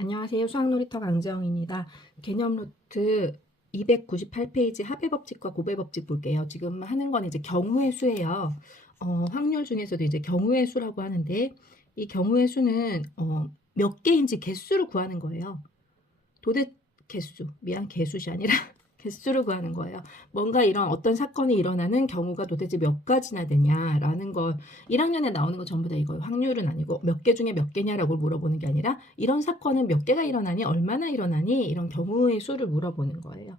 안녕하세요. 수학놀이터 강재영입니다. 개념 노트 298페이지 합의법칙과 고배법칙 볼게요. 지금 하는 건 이제 경우의 수예요. 확률 중에서도 이제 경우의 수라고 하는데 이 경우의 수는 몇 개인지 개수를 구하는 거예요. 개수이 아니라 개수를 구하는 거예요. 뭔가 이런 어떤 사건이 일어나는 경우가 도대체 몇 가지나 되냐라는 거 1학년에 나오는 거 전부 다 이거예요. 확률은 아니고 몇 개 중에 몇 개냐라고 물어보는 게 아니라 이런 사건은 몇 개가 일어나니 얼마나 일어나니 이런 경우의 수를 물어보는 거예요.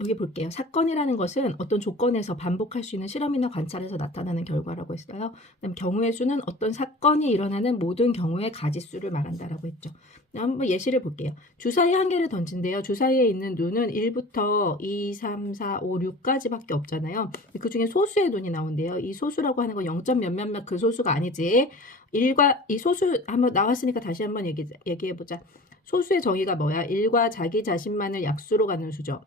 여기 볼게요. 사건이라는 것은 어떤 조건에서 반복할 수 있는 실험이나 관찰에서 나타나는 결과라고 했어요. 그다음 경우의 수는 어떤 사건이 일어나는 모든 경우의 가지수를 말한다라고 했죠. 한번 예시를 볼게요. 주사위 한 개를 던진대요. 주사위에 있는 눈은 1부터 2, 3, 4, 5, 6까지밖에 없잖아요. 그 중에 소수의 눈이 나온대요. 이 소수라고 하는 건 0점 몇몇몇 그 소수가 아니지. 이 소수 한번 나왔으니까 다시 한번 얘기해보자. 소수의 정의가 뭐야? 1과 자기 자신만을 약수로 가는 수죠.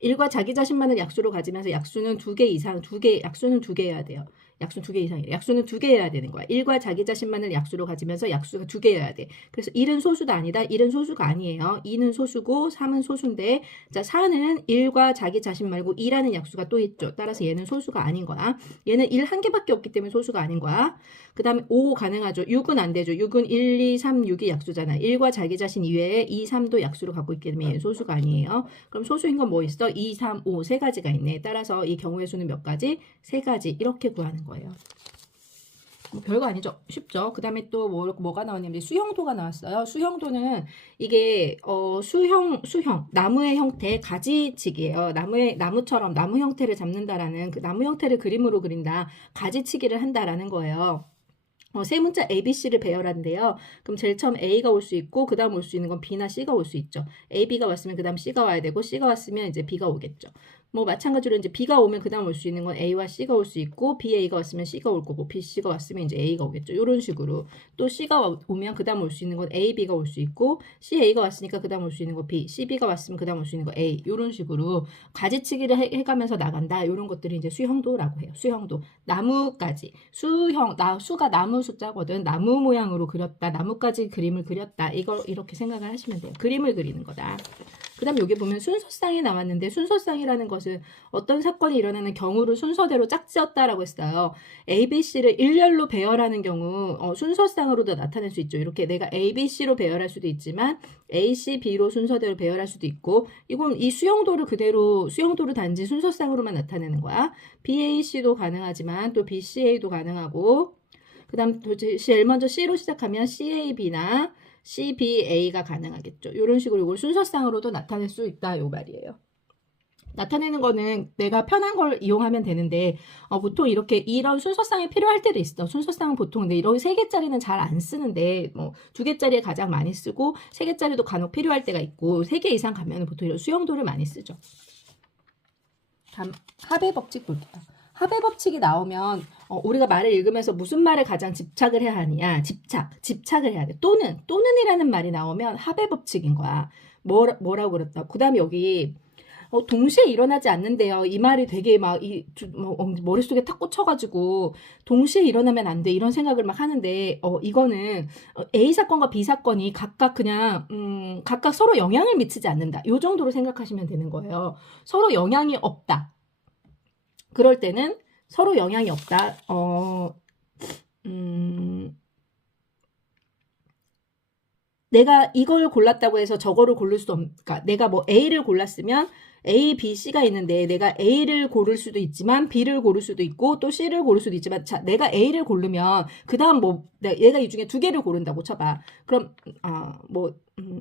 1과 자기 자신만을 약수로 가지면서 약수는 2개 이상, 약수는 2개여야 돼요. 약수는 2개 이상이래. 약수는 2개여야 되는 거야. 1과 자기 자신만을 약수로 가지면서 약수가 2개여야 돼. 그래서 1은 소수다 아니다. 1은 소수가 아니에요. 2는 소수고 3은 소수인데 자 4는 1과 자기 자신 말고 2라는 약수가 또 있죠. 따라서 얘는 소수가 아닌 거야. 얘는 1 한 개밖에 없기 때문에 소수가 아닌 거야. 그 다음에 5 가능하죠. 6은 안 되죠. 6은 1, 2, 3, 6이 약수잖아. 1과 자기 자신 이외에 2, 3도 약수로 갖고 있기 때문에 얘는 소수가 아니에요. 그럼 소수인 건 뭐 있어? 2, 3, 5 세 가지가 있네. 따라서 이 경우의 수는 몇 가지? 세 가지. 이렇게 구하는 거예요. 뭐 별거 아니죠. 쉽죠. 그 다음에 또 뭐가 나왔냐면 수형도가 나왔어요. 수형도는 이게 수형 나무의 형태 가지치기예요. 나무처럼 나무 형태를 잡는다라는 그 나무 형태를 그림으로 그린다. 가지치기를 한다라는 거예요. 세 문자 A, B, C를 배열한대요. 그럼 제일 처음 A가 올 수 있고 그 다음 올 수 있는 건 B나 C가 올 수 있죠. A, B가 왔으면 그 다음 C가 와야 되고 C가 왔으면 이제 B가 오겠죠. 뭐 마찬가지로 이제 B가 오면 그 다음 올 수 있는 건 A와 C가 올 수 있고 B, A가 왔으면 C가 올 거고 B, C가 왔으면 이제 A가 오겠죠. 이런 식으로 또 C가 오면 그 다음 올 수 있는 건 A, B가 올 수 있고 C, A가 왔으니까 그 다음 올 수 있는 거 B, C, B가 왔으면 그 다음 올 수 있는 거 A 이런 식으로 가지치기를 해가면서 나간다. 이런 것들이 이제 수형도라고 해요. 수형도 나무까지 수가 나무 숫자거든. 나무 모양으로 그렸다. 나무까지 그림을 그렸다. 이걸 이렇게 생각을 하시면 돼요. 그림을 그리는 거다. 그 다음 여기 보면 순서쌍이 나왔는데 순서쌍이라는 것은 어떤 사건이 일어나는 경우를 순서대로 짝지었다라고 했어요. A, B, C를 일렬로 배열하는 경우 순서쌍으로도 나타낼 수 있죠. 이렇게 내가 A, B, C로 배열할 수도 있지만 A, C, B로 순서대로 배열할 수도 있고 이건 이 수형도를 그대로 수형도를 단지 순서쌍으로만 나타내는 거야. B, A, C도 가능하지만 또 B, C, A도 가능하고 그 다음 제일 먼저 C로 시작하면 CAB나 CBA가 가능하겠죠. 이런 식으로 이걸 순서쌍으로도 나타낼 수 있다 요 말이에요. 나타내는 거는 내가 편한 걸 이용하면 되는데 보통 이렇게 이런 순서쌍이 필요할 때도 있어. 순서쌍은 보통 근데 이런 3개짜리는 잘 안 쓰는데 뭐 2개짜리에 가장 많이 쓰고 3개짜리도 간혹 필요할 때가 있고 3개 이상 가면 보통 이런 수형도를 많이 쓰죠. 다음 합의 법칙 볼게요. 합의 법칙이 나오면 우리가 말을 읽으면서 무슨 말에 가장 집착을 해야 하느냐? 집착을 해야 돼. 또는이라는 말이 나오면 합의 법칙인 거야. 뭐라고 그랬다. 그 다음에 여기 동시에 일어나지 않는데요. 이 말이 되게 머릿속에 탁 꽂혀가지고 동시에 일어나면 안 돼. 이런 생각을 막 하는데 이거는 A 사건과 B 사건이 각각 그냥 각각 서로 영향을 미치지 않는다. 이 정도로 생각하시면 되는 거예요. 서로 영향이 없다. 그럴 때는 서로 영향이 없다. 내가 이걸 골랐다고 해서 저거를 고를 수도 그러니까 내가 뭐 A를 골랐으면 A, B, C가 있는데 내가 A를 고를 수도 있지만 B를 고를 수도 있고 또 C를 고를 수도 있지만 자, 내가 A를 고르면 그 다음 얘가 이 중에 2개를 고른다고 쳐봐. 그럼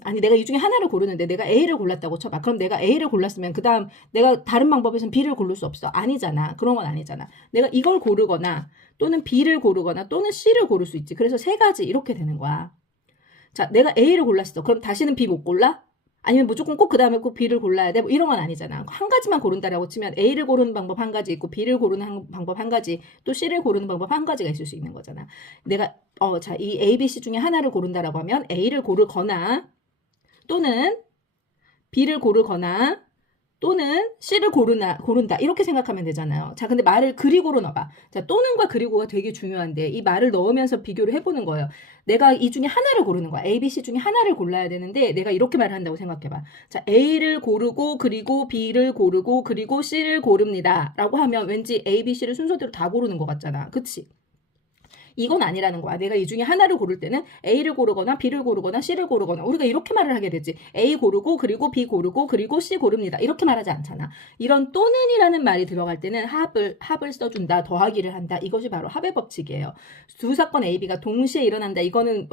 아니 내가 이 중에 하나를 고르는데 내가 A를 골랐다고 쳐봐. 그럼 내가 A를 골랐으면 그 다음 내가 다른 방법에서는 B를 고를 수 없어. 아니잖아. 그런 건 아니잖아. 내가 이걸 고르거나 또는 B를 고르거나 또는 C를 고를 수 있지. 그래서 3가지 이렇게 되는 거야. 자, 내가 A를 골랐어. 그럼 다시는 B 못 골라? 아니면 무조건 꼭 그 다음에 꼭 B를 골라야 돼? 뭐 이런 건 아니잖아. 한 가지만 고른다라고 치면 A를 고르는 방법 한 가지 있고 B를 고르는 방법 한 가지 또 C를 고르는 방법 한 가지가 있을 수 있는 거잖아. 내가 자, 이 A, B, C 중에 하나를 고른다라고 하면 A를 고르거나 또는 B를 고르거나 또는 C를 고른다. 이렇게 생각하면 되잖아요. 자, 근데 말을 그리고로 넣어봐. 자, 또는과 그리고가 되게 중요한데 이 말을 넣으면서 비교를 해보는 거예요. 내가 이 중에 하나를 고르는 거야. A, B, C 중에 하나를 골라야 되는데 내가 이렇게 말을 한다고 생각해봐. 자, A를 고르고 그리고 B를 고르고 그리고 C를 고릅니다. 라고 하면 왠지 A, B, C를 순서대로 다 고르는 것 같잖아. 그치? 이건 아니라는 거야. 내가 이 중에 하나를 고를 때는 A를 고르거나 B를 고르거나 C를 고르거나 우리가 이렇게 말을 하게 되지. A 고르고 그리고 B 고르고 그리고 C 고릅니다. 이렇게 말하지 않잖아. 이런 또는이라는 말이 들어갈 때는 합을 써준다. 더하기를 한다. 이것이 바로 합의 법칙이에요. 두 사건 A, B가 동시에 일어난다. 이거는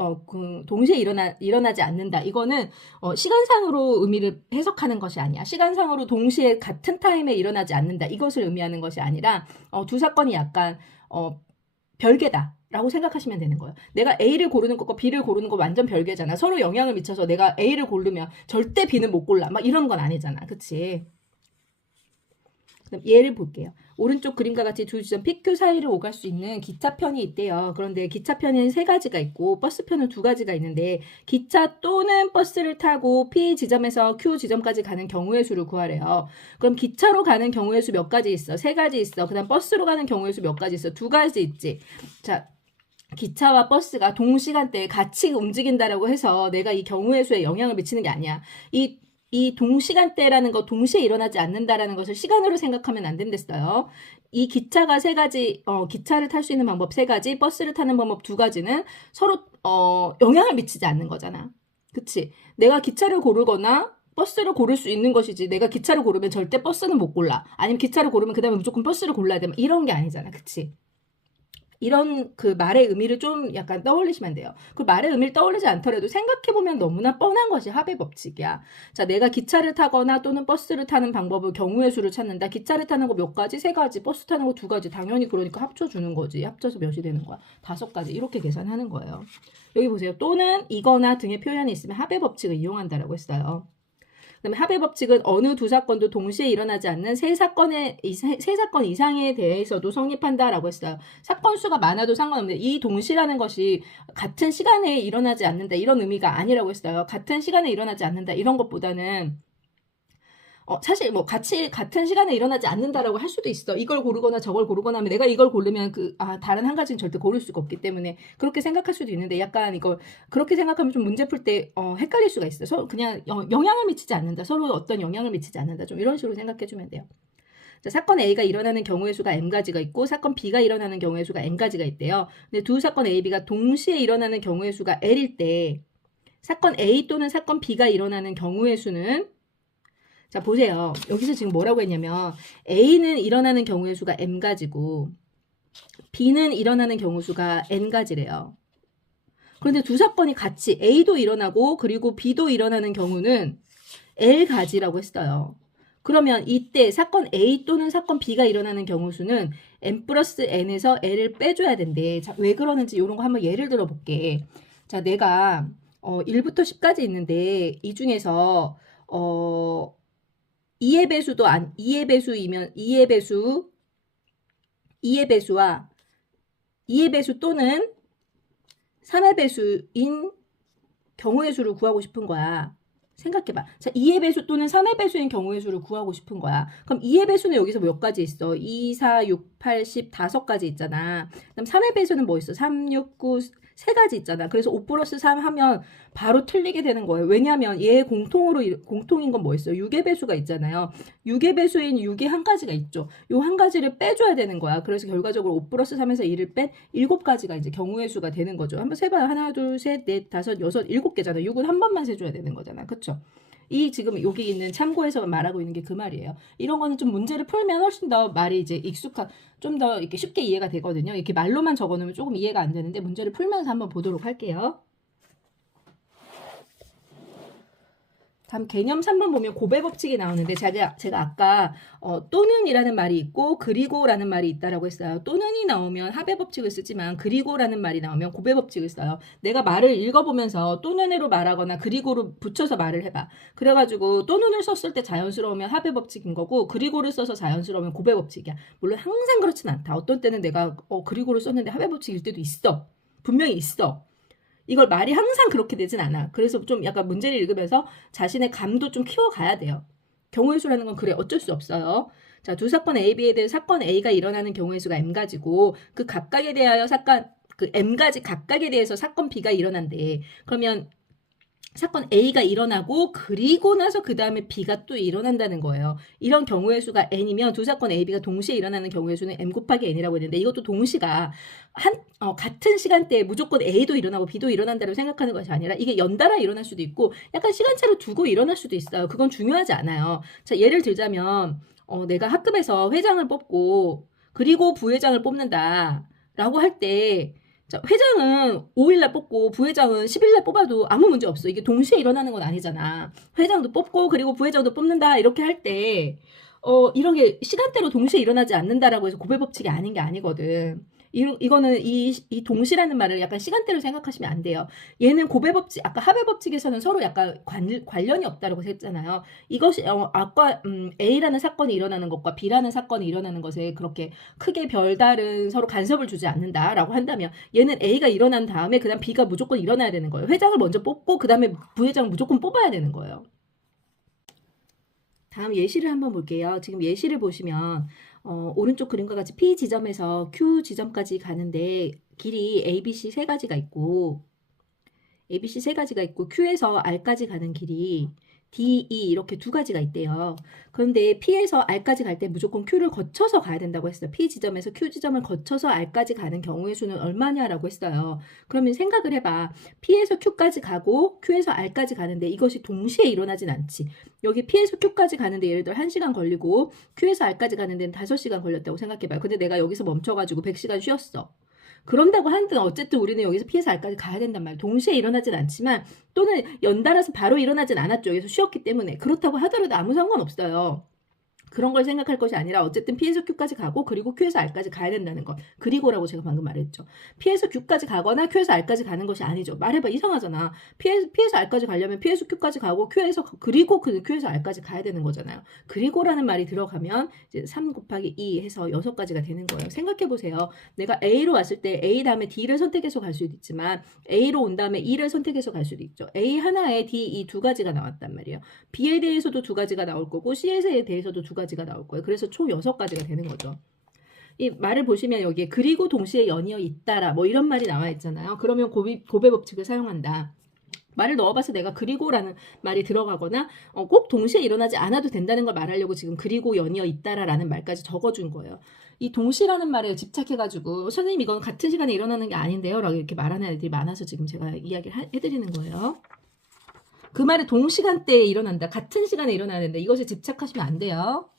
동시에 일어나지 않는다. 이거는 시간상으로 의미를 해석하는 것이 아니야. 시간상으로 동시에 같은 타임에 일어나지 않는다. 이것을 의미하는 것이 아니라 두 사건이 약간 별개다. 라고 생각하시면 되는 거예요. 내가 A를 고르는 것과 B를 고르는 거 완전 별개잖아. 서로 영향을 미쳐서 내가 A를 고르면 절대 B는 못 골라. 막 이런 건 아니잖아. 그치? 그럼 예를 볼게요. 오른쪽 그림과 같이 두 지점 PQ 사이를 오갈 수 있는 기차편이 있대요. 그런데 기차편에는 세 가지가 있고 버스편은 두 가지가 있는데 기차 또는 버스를 타고 P 지점에서 Q 지점까지 가는 경우의 수를 구하래요. 그럼 기차로 가는 경우의 수 몇 가지 있어? 세 가지 있어. 그 다음 버스로 가는 경우의 수 몇 가지 있어? 두 가지 있지. 자, 기차와 버스가 동시간대에 같이 움직인다라고 해서 내가 이 경우의 수에 영향을 미치는 게 아니야. 이 동시간대라는 거, 동시에 일어나지 않는다라는 것을 시간으로 생각하면 안 된댔어요. 이 기차가 세 가지, 기차를 탈 수 있는 방법 세 가지, 버스를 타는 방법 두 가지는 서로 영향을 미치지 않는 거잖아. 그치? 내가 기차를 고르거나 버스를 고를 수 있는 것이지 내가 기차를 고르면 절대 버스는 못 골라. 아니면 기차를 고르면 그 다음에 무조건 버스를 골라야 돼. 이런 게 아니잖아. 그치? 이런 그 말의 의미를 좀 약간 떠올리시면 돼요. 그 말의 의미를 떠올리지 않더라도 생각해보면 너무나 뻔한 것이 합의 법칙이야. 자, 내가 기차를 타거나 또는 버스를 타는 방법을 경우의 수를 찾는다. 기차를 타는 거 몇 가지? 세 가지. 버스 타는 거 두 가지. 당연히 그러니까 합쳐주는 거지. 합쳐서 몇이 되는 거야? 5가지. 이렇게 계산하는 거예요. 여기 보세요. 또는 이거나 등의 표현이 있으면 합의 법칙을 이용한다라고 했어요. 그다음에 합의 법칙은 어느 두 사건도 동시에 일어나지 않는 세 사건 이상에 대해서도 성립한다라고 했어요. 사건 수가 많아도 상관없는데 이 동시라는 것이 같은 시간에 일어나지 않는다 이런 의미가 아니라고 했어요. 같은 시간에 일어나지 않는다 이런 것보다는 사실 뭐 같은 시간에 일어나지 않는다라고 할 수도 있어. 이걸 고르거나 저걸 고르거나 하면 내가 이걸 고르면 다른 한 가지는 절대 고를 수가 없기 때문에 그렇게 생각할 수도 있는데 약간 이걸 그렇게 생각하면 좀 문제 풀 때 헷갈릴 수가 있어요. 서로 그냥 영향을 미치지 않는다. 서로 어떤 영향을 미치지 않는다. 좀 이런 식으로 생각해 주면 돼요. 자, 사건 A가 일어나는 경우의 수가 m가지가 있고 사건 B가 일어나는 경우의 수가 n가지가 있대요. 근데 두 사건 A, B가 동시에 일어나는 경우의 수가 L일 때 사건 A 또는 사건 B가 일어나는 경우의 수는 자, 보세요. 여기서 지금 뭐라고 했냐면 A는 일어나는 경우의 수가 m가지고 B는 일어나는 경우 수가 n가지래요. 그런데 두 사건이 같이 A도 일어나고 그리고 B도 일어나는 경우는 L가지라고 했어요. 그러면 이때 사건 A 또는 사건 B가 일어나는 경우 수는 m 플러스 n에서 L을 빼줘야 된대. 자, 왜 그러는지 이런 거 한번 예를 들어 볼게. 자, 내가 1부터 10까지 있는데 이 중에서 2의 배수도 2의 배수이면 2의 배수와 2의 배수 또는 3의 배수인 경우의 수를 구하고 싶은 거야. 생각해봐. 자, 2의 배수 또는 3의 배수인 경우의 수를 구하고 싶은 거야. 그럼 2의 배수는 여기서 몇 가지 있어? 2, 4, 6, 8, 10, 5가지 있잖아. 그럼 3의 배수는 뭐 있어? 3, 6, 9, 3가지 있잖아. 그래서 5 플러스 3 하면 바로 틀리게 되는 거예요. 왜냐하면 얘 공통인 건 뭐 있어요? 6의 배수가 있잖아요. 6의 배수인 6이 한 가지가 있죠. 요 한 가지를 빼줘야 되는 거야. 그래서 결과적으로 5 플러스 3에서 2를 뺀 7가지가 이제 경우의 수가 되는 거죠. 한번 세봐요. 하나, 둘, 셋, 넷, 다섯, 여섯, 7개잖아. 6은 한 번만 세줘야 되는 거잖아. 그쵸? 이 지금 여기 있는 참고해서 말하고 있는 게 그 말이에요. 이런 거는 좀 문제를 풀면 훨씬 더 말이 이제 좀 더 이렇게 쉽게 이해가 되거든요. 이렇게 말로만 적어놓으면 조금 이해가 안 되는데 문제를 풀면서 한번 보도록 할게요. 다음 개념 3번 보면 고배 법칙이 나오는데 제가 아까 또는이라는 말이 있고 그리고라는 말이 있다라고 했어요. 또는이 나오면 합의 법칙을 쓰지만 그리고라는 말이 나오면 고배 법칙을 써요. 내가 말을 읽어보면서 또는으로 말하거나 그리고로 붙여서 말을 해봐. 그래가지고 또는을 썼을 때 자연스러우면 합의 법칙인 거고 그리고를 써서 자연스러우면 고배 법칙이야. 물론 항상 그렇진 않다. 어떤 때는 내가 그리고를 썼는데 합의 법칙일 때도 있어. 분명히 있어. 이걸 말이 항상 그렇게 되진 않아. 그래서 좀 약간 문제를 읽으면서 자신의 감도 좀 키워가야 돼요. 경우의 수라는 건 그래 어쩔 수 없어요. 자, 두 사건 A, B에 대해 사건 A가 일어나는 경우의 수가 M가지고 그 각각에 대하여 사건 그 M가지 각각에 대해서 사건 B가 일어난대. 그러면 사건 A가 일어나고 그리고 나서 그 다음에 B가 또 일어난다는 거예요. 이런 경우의 수가 N이면 두 사건 A, B가 동시에 일어나는 경우의 수는 M 곱하기 N이라고 했는데 이것도 동시가 같은 시간대에 무조건 A도 일어나고 B도 일어난다고 생각하는 것이 아니라 이게 연달아 일어날 수도 있고 약간 시간차를 두고 일어날 수도 있어요. 그건 중요하지 않아요. 자, 예를 들자면 내가 학급에서 회장을 뽑고 그리고 부회장을 뽑는다 라고 할때 자, 회장은 5일날 뽑고 부회장은 10일날 뽑아도 아무 문제 없어. 이게 동시에 일어나는 건 아니잖아. 회장도 뽑고 그리고 부회장도 뽑는다 이렇게 할 때 이런 게 시간대로 동시에 일어나지 않는다라고 해서 고배 법칙이 아닌 게 아니거든. 이거는 이 동시라는 말을 약간 시간대로 생각하시면 안 돼요. 얘는 고배 법칙, 아까 하배 법칙에서는 서로 약간 관련이 없다라고 했잖아요. 이것이 아까 A라는 사건이 일어나는 것과 B라는 사건이 일어나는 것에 그렇게 크게 별다른 서로 간섭을 주지 않는다라고 한다면 얘는 A가 일어난 다음에 그다음 B가 무조건 일어나야 되는 거예요. 회장을 먼저 뽑고 그다음에 부회장을 무조건 뽑아야 되는 거예요. 다음 예시를 한번 볼게요. 지금 예시를 보시면 오른쪽 그림과 같이 P 지점에서 Q 지점까지 가는데 길이 ABC 세 가지가 있고 ABC 세 가지가 있고 Q에서 R까지 가는 길이 D, E 이렇게 두 가지가 있대요. 그런데 P에서 R까지 갈 때 무조건 Q를 거쳐서 가야 된다고 했어요. P 지점에서 Q 지점을 거쳐서 R까지 가는 경우의 수는 얼마냐라고 했어요. 그러면 생각을 해봐. P에서 Q까지 가고 Q에서 R까지 가는데 이것이 동시에 일어나진 않지. 여기 P에서 Q까지 가는데 예를 들어 1시간 걸리고 Q에서 R까지 가는 데는 5시간 걸렸다고 생각해봐요. 근데 내가 여기서 멈춰가지고 100시간 쉬었어. 그런다고 하는데 어쨌든 우리는 여기서 P에서 R까지 가야 된단 말이에요. 동시에 일어나진 않지만 또는 연달아서 바로 일어나진 않았죠. 여기서 쉬었기 때문에. 그렇다고 하더라도 아무 상관없어요. 그런 걸 생각할 것이 아니라 어쨌든 P에서 Q까지 가고 그리고 Q에서 R까지 가야 된다는 것. 그리고라고 제가 방금 말했죠. P에서 Q까지 가거나 Q에서 R까지 가는 것이 아니죠. 말해봐 이상하잖아. P에서 R까지 가려면 P에서 Q까지 가고 그리고 Q에서 R까지 가야 되는 거잖아요. 그리고라는 말이 들어가면 이제 3 곱하기 2 해서 6가지가 되는 거예요. 생각해보세요. 내가 A로 왔을 때 A 다음에 D를 선택해서 갈 수도 있지만 A로 온 다음에 E를 선택해서 갈 수도 있죠. A 하나에 D, E 두 가지가 나왔단 말이에요. B에 대해서도 두 가지가 나올 거고 C에 대해서도 두 가지가 나올 거예요. 그래서 총 6가지가 되는 거죠. 이 말을 보시면 여기에 그리고 동시에 연이어 있다라 뭐 이런 말이 나와 있잖아요. 그러면 고배 법칙을 사용한다. 말을 넣어봐서 내가 그리고라는 말이 들어가거나 꼭 동시에 일어나지 않아도 된다는 걸 말하려고 지금 그리고 연이어 있다라는 말까지 적어준 거예요. 이 동시라는 말에 집착해가지고 선생님 이건 같은 시간에 일어나는 게 아닌데요 라고 이렇게 말하는 애들이 많아서 지금 제가 이야기를 해드리는 거예요. 그 말이 동시간대에 일어난다. 같은 시간에 일어나야 된다. 이것에 집착하시면 안 돼요.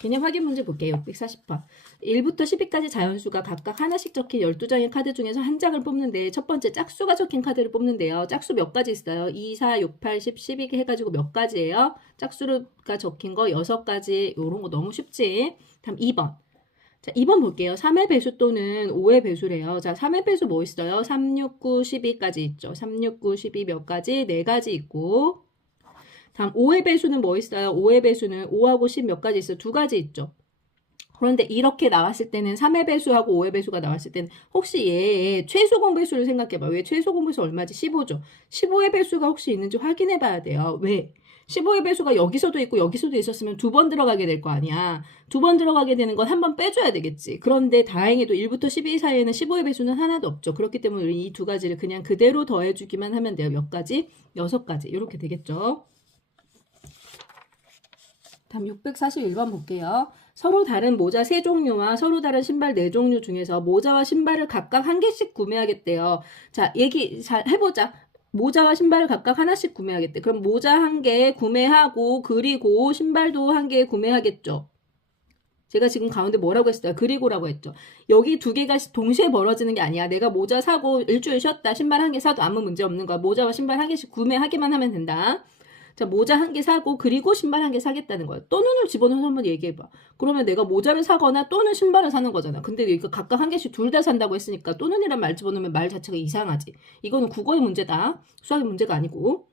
개념 확인 문제 볼게요. 640번. 1부터 10위까지 자연수가 각각 하나씩 적힌 12장의 카드 중에서 한 장을 뽑는데 첫 번째 짝수가 적힌 카드를 뽑는데요. 짝수 몇 가지 있어요? 2, 4, 6, 8, 10, 12 해가지고 몇 가지예요? 짝수가 적힌 거 6가지. 요런 거 너무 쉽지? 다음 2번. 자, 2번 볼게요. 3의 배수 또는 5의 배수래요. 자, 3의 배수 뭐 있어요? 3, 6, 9, 12까지 있죠. 3, 6, 9, 12 몇 가지? 4가지 있고 다음 5의 배수는 뭐 있어요? 5의 배수는 5하고 10 몇 가지 있어요? 2가지 있죠. 그런데 이렇게 나왔을 때는 3의 배수하고 5의 배수가 나왔을 때는 혹시 얘 최소 공배수를 생각해봐. 왜 최소 공배수 얼마지? 15죠. 15의 배수가 혹시 있는지 확인해 봐야 돼요. 왜? 15의 배수가 여기서도 있고 여기서도 있었으면 2번 들어가게 될 거 아니야. 2번 들어가게 되는 건 한 번 빼줘야 되겠지. 그런데 다행히도 1부터 12 사이에는 15의 배수는 하나도 없죠. 그렇기 때문에 이 두 가지를 그냥 그대로 더해주기만 하면 돼요. 몇 가지? 6가지. 이렇게 되겠죠. 다음 641번 볼게요. 서로 다른 모자 3종류와 서로 다른 신발 4종류 중에서 모자와 신발을 각각 한 개씩 구매하겠대요. 자, 얘기 잘 해보자. 모자와 신발을 각각 하나씩 구매하겠대. 그럼 모자 한 개 구매하고 그리고 신발도 한 개 구매하겠죠. 제가 지금 가운데 뭐라고 했어요? 그리고라고 했죠. 여기 두 개가 동시에 벌어지는 게 아니야. 내가 모자 사고 일주일 쉬었다. 신발 한 개 사도 아무 문제 없는 거야. 모자와 신발 한 개씩 구매하기만 하면 된다. 자, 모자 한 개 사고 그리고 신발 한 개 사겠다는 거예요. 또는을 집어넣어서 한번 얘기해봐. 그러면 내가 모자를 사거나 또는 신발을 사는 거잖아. 근데 이거 각각 한 개씩 둘 다 산다고 했으니까 또는이란 말 집어넣으면 말 자체가 이상하지. 이거는 국어의 문제다. 수학의 문제가 아니고.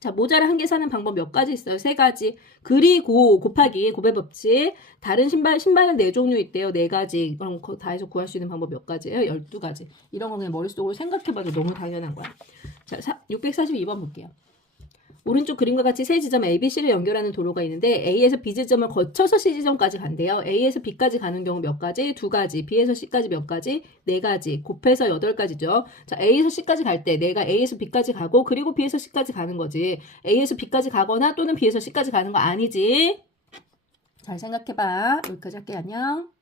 자, 모자를 한 개 사는 방법 몇 가지 있어요? 3가지. 그리고 곱하기 고배 법칙. 다른 신발은 4종류 있대요. 4가지. 그럼 다 해서 구할 수 있는 방법 몇 가지예요? 12가지. 이런 거 그냥 머릿속으로 생각해봐도 너무 당연한 거야. 자, 642번 볼게요. 오른쪽 그림과 같이 세 지점 A, B, C를 연결하는 도로가 있는데 A에서 B 지점을 거쳐서 C 지점까지 간대요. A에서 B까지 가는 경우 몇 가지? 두 가지. B에서 C까지 몇 가지? 네 가지. 곱해서 8가지죠. 자, A에서 C까지 갈 때 내가 A에서 B까지 가고 그리고 B에서 C까지 가는 거지. A에서 B까지 가거나 또는 B에서 C까지 가는 거 아니지? 잘 생각해봐. 여기까지 할게. 안녕.